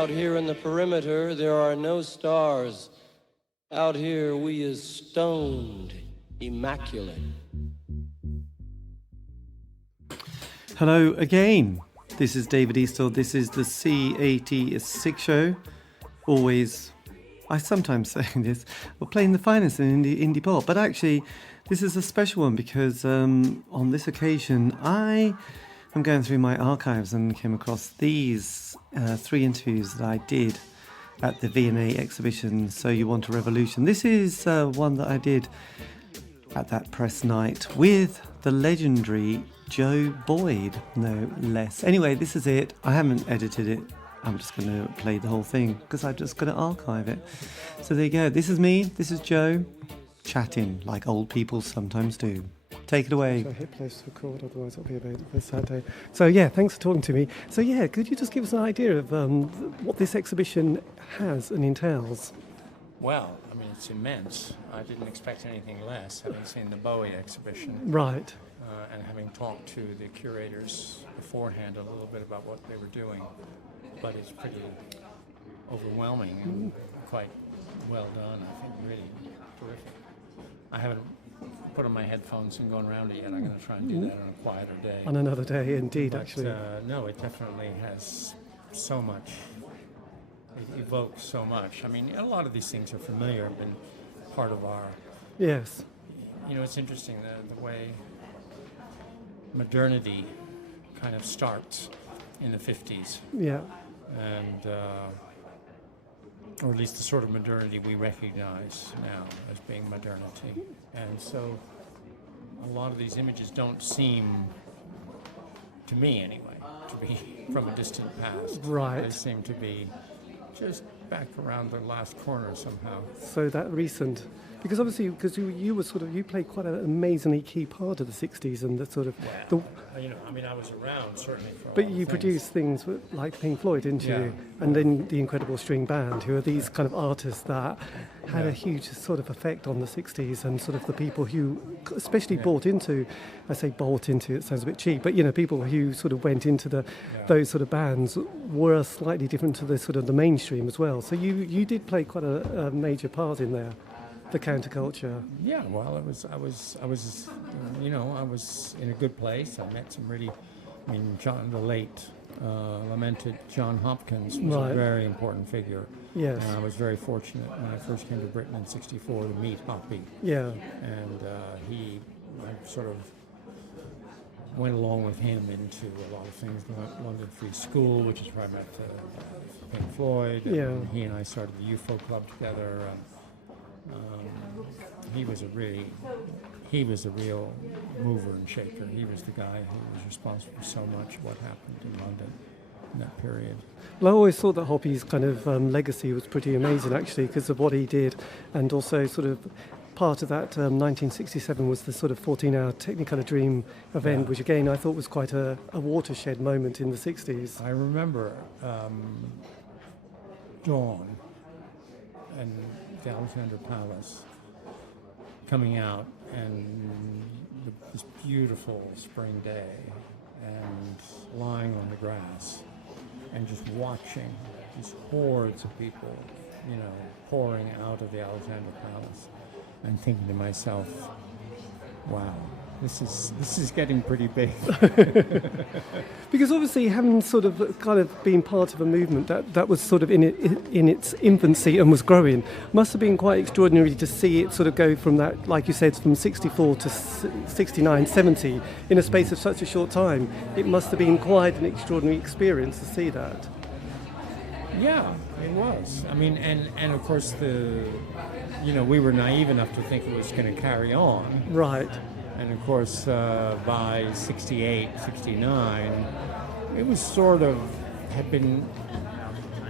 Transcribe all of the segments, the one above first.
Out here in the perimeter, there are no stars. Out here, we is stoned, immaculate. Hello again. This is David Eastaugh. This is the C86 show. Always, I sometimes say this, we're playing the finest in indie pop, but actually, this is a special one because on this occasion, I am going through my archives and came across these 3 interviews that I did at the V&A exhibition, So You Want a Revolution. This is one that I did at that press night with the legendary Joe Boyd, no less. Anyway, this is it. I haven't edited it. I'm just going to play the whole thing because I'm just going to archive it. So there you go. This is me. This is Joe chatting like old people sometimes do. Take it away. So hit place to record, otherwise it'll be a bit Saturday. So yeah, thanks for talking to me. So yeah, could you just give us an idea of what this exhibition has and entails? Well, I mean, it's immense. I didn't expect anything less, having seen the Bowie exhibition. Right. And having talked to the curators beforehand a little bit about what they were doing. But it's pretty overwhelming and quite well done, I think, really terrific. I haven't put on my headphones and gone around it yet. I'm going to try and do that on a quieter day. On another day, indeed, But, actually. No, it definitely has so much. It evokes so much. I mean, a lot of these things are familiar, have been part of our... Yes. You know, it's interesting, the way modernity kind of starts in the 50s. Yeah. And, or at least the sort of modernity we recognize now as being modernity. And so a lot of these images don't seem, to me anyway, to be from a distant past. Right. They seem to be just back around the last corner somehow. So that recent, because obviously, because you were sort of, you played quite an amazingly key part of the 60s and the sort of, You know, I mean, I was around certainly for a but lot you of things. produced things like Pink Floyd, didn't you? Yeah. And then the Incredible String Band, who are these kind of artists that had Yeah. a huge sort of effect on the 60s and sort of the people who especially bought into, I say bought into, it sounds a bit cheap, but you know, people who sort of went into those sort of bands were slightly different to the sort of the mainstream as well. So you did play quite a major part in there. The counterculture. Yeah, well, I was, you know, I was in a good place. I met some really, I mean, the late lamented John Hopkins was Right. a very important figure. Yes. And I was very fortunate when I first came to Britain in '64 to meet Hoppy. Yeah. And I sort of went along with him into a lot of things. London Free School, which is where I met Pink Floyd. Yeah. And he and I started the UFO Club together. He was a real mover and shaker. He was the guy who was responsible for so much of what happened in London in that period. Well, I always thought that Hoppy's kind of legacy was pretty amazing, actually, because of what he did, and also sort of part of that 1967 was the sort of 14-hour Technicolor Dream event, which again I thought was quite a watershed moment in the 60s. I remember Dawn and the Alexandra Palace coming out and this beautiful spring day and lying on the grass and just watching these hordes of people, you know, pouring out of the Alexandra Palace and thinking to myself, wow, this is getting pretty big. Because obviously having sort of kind of been part of a movement that was sort of in its infancy and was growing, must have been quite extraordinary to see it sort of go from that, like you said, from 64 to 69, 70 in a space of such a short time. It must have been quite an extraordinary experience to see that. Yeah, it was. I mean, and of course we were naive enough to think it was going to carry on. Right. And of course, by 68, 69, it was sort of, had been,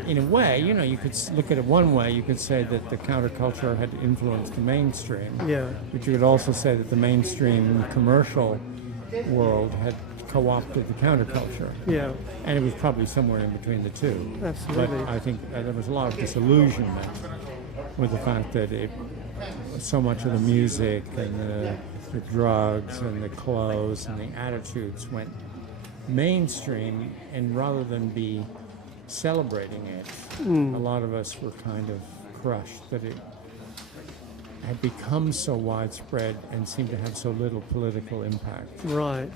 in a way, you know, you could look at it one way, you could say that the counterculture had influenced the mainstream. Yeah. But you could also say that the mainstream commercial world had co-opted the counterculture. Yeah. And it was probably somewhere in between the two. Absolutely. But I think there was a lot of disillusionment with the fact that so much of the music and the drugs and the clothes and the attitudes went mainstream, and rather than be celebrating it, a lot of us were kind of crushed that it had become so widespread and seemed to have so little political impact. Right.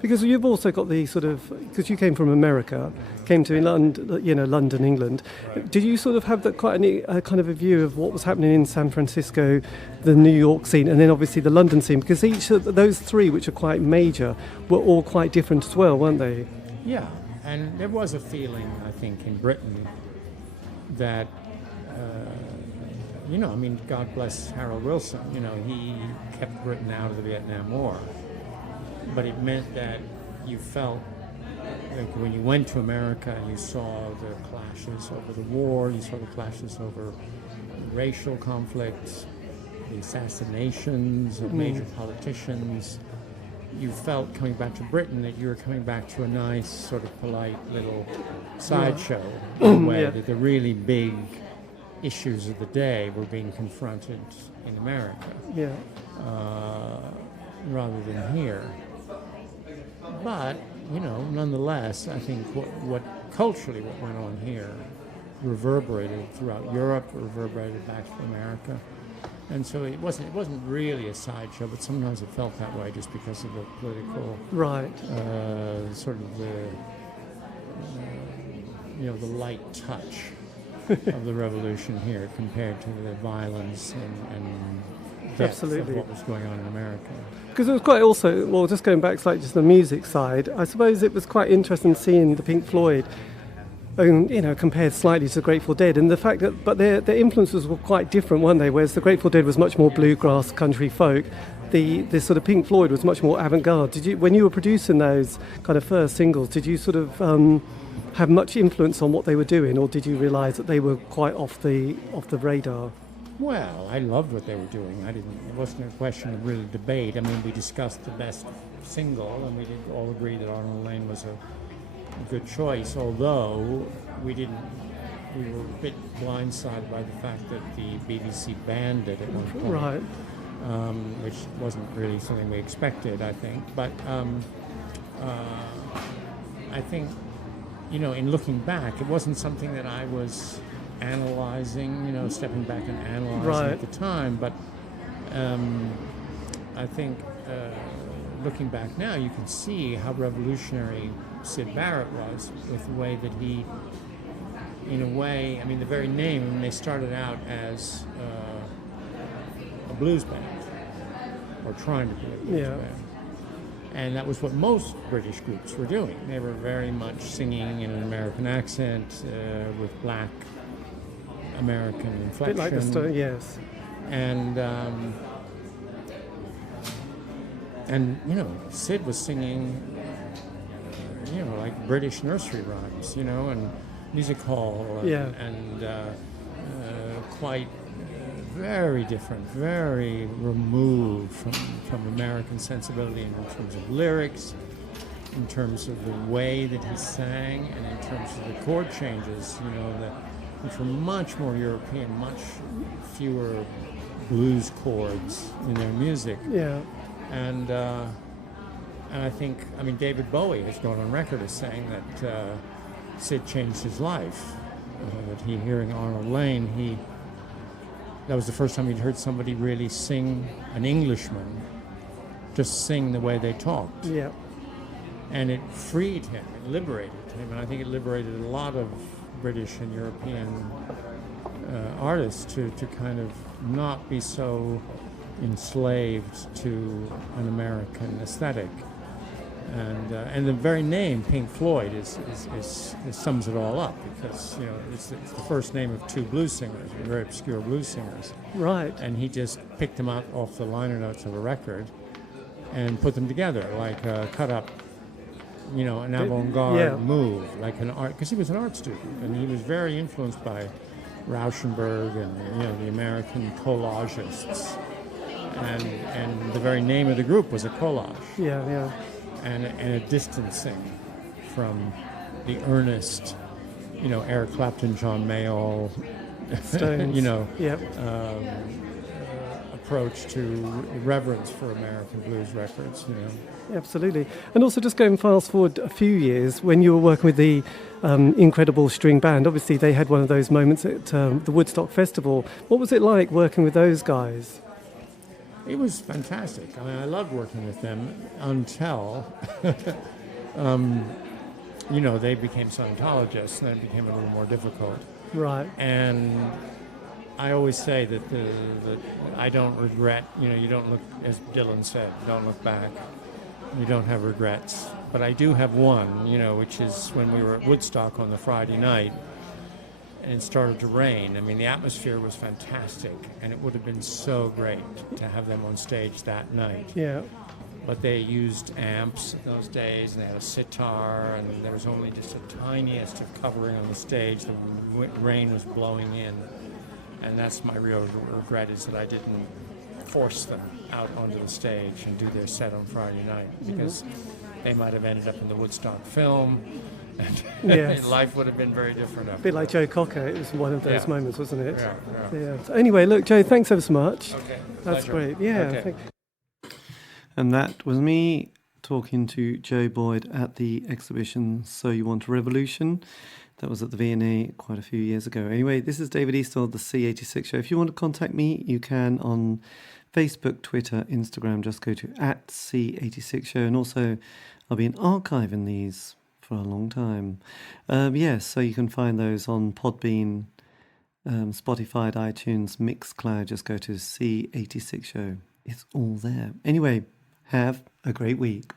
Because you've also got the sort of, because you came from America, came to London, England. Right. Did you sort of have that quite a kind of a view of what was happening in San Francisco, the New York scene, and then obviously the London scene? Because each of those three, which are quite major, were all quite different as well, weren't they? Yeah, and there was a feeling, I think, in Britain that, God bless Harold Wilson, he kept Britain out of the Vietnam War. But it meant that you felt like when you went to America, you saw the clashes over the war, you saw the clashes over racial conflicts, the assassinations of major politicians. You felt coming back to Britain that you were coming back to a nice, sort of polite little sideshow in a way, that the really big issues of the day were being confronted in America rather than here. But, nonetheless, I think what culturally what went on here reverberated throughout Europe, reverberated back to America. And so it wasn't really a sideshow, but sometimes it felt that way just because of the political sort of the light touch of the revolution here compared to the violence and depth of what was going on in America. Because it was quite also, well, just going back slightly to the music side, I suppose it was quite interesting seeing the Pink Floyd, compared slightly to the Grateful Dead, and the fact that, but their influences were quite different, weren't they? Whereas the Grateful Dead was much more bluegrass, country, folk. The sort of Pink Floyd was much more avant-garde. When you were producing those kind of first singles, did you sort of have much influence on what they were doing, or did you realise that they were quite off the radar? Well, I loved what they were doing. It wasn't a question of really debate. I mean, we discussed the best single, and we did all agree that Arnold Lane was a good choice, although we were a bit blindsided by the fact that the BBC banned it at one point. Right. Which wasn't really something we expected, I think. But I think, in looking back, it wasn't something that I was analyzing, stepping back and analyzing at the time. But I think looking back now, you can see how revolutionary Syd Barrett was with the way that he, in a way, I mean, the very name, they started out as a blues band, or trying to be a blues band. And that was what most British groups were doing. They were very much singing in an American accent with black American inflection. A bit like the yes. And Syd was singing, like British nursery rhymes, and music hall, and quite very different, very removed from American sensibility in terms of lyrics, in terms of the way that he sang, and in terms of the chord changes, which were much more European, much fewer blues chords in their music. Yeah. And I think, David Bowie has gone on record as saying that Syd changed his life. That he, hearing Arnold Lane, that was the first time he'd heard somebody really sing, an Englishman, just sing the way they talked. Yeah. And it freed him, it liberated him, and I think it liberated a lot of British and European artists to kind of not be so enslaved to an American aesthetic. And the very name Pink Floyd is sums it all up, because it's the first name of two blues singers, very obscure blues singers. Right. And he just picked them out off the liner notes of a record and put them together like a cut up, an avant-garde move, like an art, because he was an art student and he was very influenced by Rauschenberg and the American collagists. And the very name of the group was a collage. Yeah. And a distancing from the earnest, Eric Clapton, John Mayall, Stones. approach to reverence for American blues records, you know. Absolutely. And also just going fast forward a few years, when you were working with the incredible string band, obviously they had one of those moments at the Woodstock Festival. What was it like working with those guys? It was fantastic. I mean, I loved working with them until, you know, they became Scientologists, and then it became a little more difficult. Right. And I always say that I don't regret, you know, you don't look, as Dylan said, don't look back. You don't have regrets. But I do have one, you know, which is when we were at Woodstock on the Friday night and it started to rain. I mean, the atmosphere was fantastic, and it would have been so great to have them on stage that night. Yeah. But they used amps in those days, and they had a sitar, and there was only just the tiniest of covering on the stage. The rain was blowing in, and that's my real regret, is that I didn't force them out onto the stage and do their set on Friday night, because they might have ended up in the Woodstock film, and Yes. life would have been very different. A bit like Joe Cocker, it was one of those Yeah. moments, wasn't it? Yeah. So anyway, look, Joe, thanks ever so much. Okay. That's Pleasure. great. Yeah. Okay. And that was me talking to Joe Boyd at the exhibition So You Want a Revolution. That was at the V&A quite a few years ago. Anyway, this is David Eastaugh, the C86 Show. If you want to contact me, you can on Facebook, Twitter, Instagram. Just go to @C86 Show. And also, I'll be archiving these for a long time. Yes, so you can find those on Podbean, Spotify, iTunes, Mixcloud. Just go to C86 Show. It's all there. Anyway, have a great week.